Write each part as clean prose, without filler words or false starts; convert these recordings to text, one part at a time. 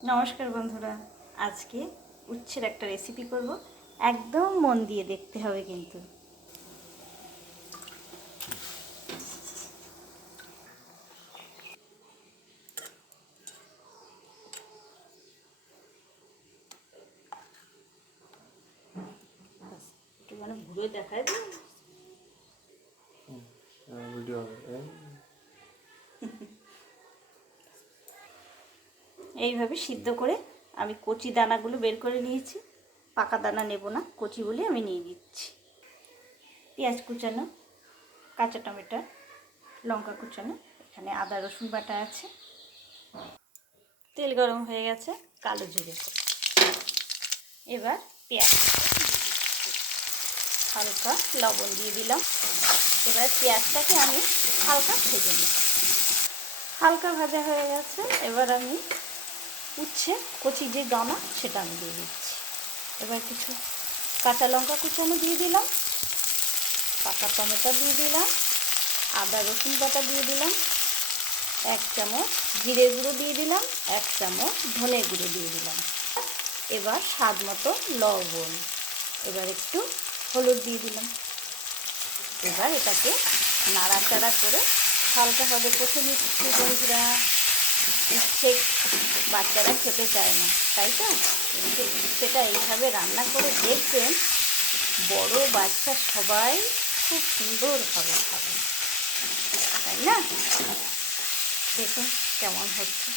নমস্কার বন্ধুরা, আজকে উচ্ছের একটা রেসিপি করব। একদম মন দিয়ে দেখতে হবে কিন্তু। একটু মানে ঘুরে দেখায় এইভাবে সিদ্ধ করে আমি কচি দানাগুলো বের করে নিয়েছি। পাকা দানা নেব না, কচি বলে আমি নিয়ে নিচ্ছি। পেঁয়াজ কুচানো, কাঁচা টমেটো, লঙ্কা কুচানো, এখানে আদা রসুন বাটা আছে। তেল গরম হয়ে গেছে, কালো জিরে। এবার পেঁয়াজ হালকা লবণ দিয়ে দিলাম। এবার পেঁয়াজটাকে আমি হালকা ভেজে নিচ্ছি। হালকা ভাজা হয়ে গেছে, এবার আমি উচ্ছে কচি যে দানা সেটা আমি দিয়ে দিচ্ছি। এবার কিছু কাঁচা লঙ্কা কুচানো দিয়ে দিলাম, পাকা টমেটো দিয়ে দিলাম, আদা রসুন বাটা দিয়ে দিলাম, 1 চামচ জিরে গুঁড়ো দিয়ে দিলাম, 1 চামচ ধনে গুঁড়ো দিয়ে দিলাম। এবার স্বাদ মতো লবণ, এবার একটু হলুদ দিয়ে দিলাম। এবার এটাকে নাড়াচাড়া করে হালকাভাবে কষে নিচ্ছি। বন্ধুরা, উচ্ছে বাচ্চারা খেতে চায় না, তাই তো? কিন্তু উচ্ছেটা এইভাবে রান্না করে দেখবেন, বড় বাচ্চা সবাই খুব সুন্দরভাবে খাবে, তাই না? দেখুন কেমন হচ্ছে,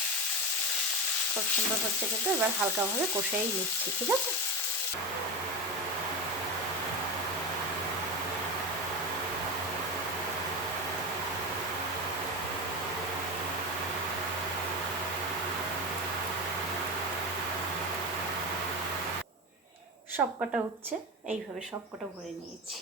খুব সুন্দর হচ্ছে কিন্তু। এবার হালকাভাবে কষেই নিচ্ছি, ঠিক আছে? সবকটা উচ্ছে এইভাবে সবকটা ভরে নিয়েছি।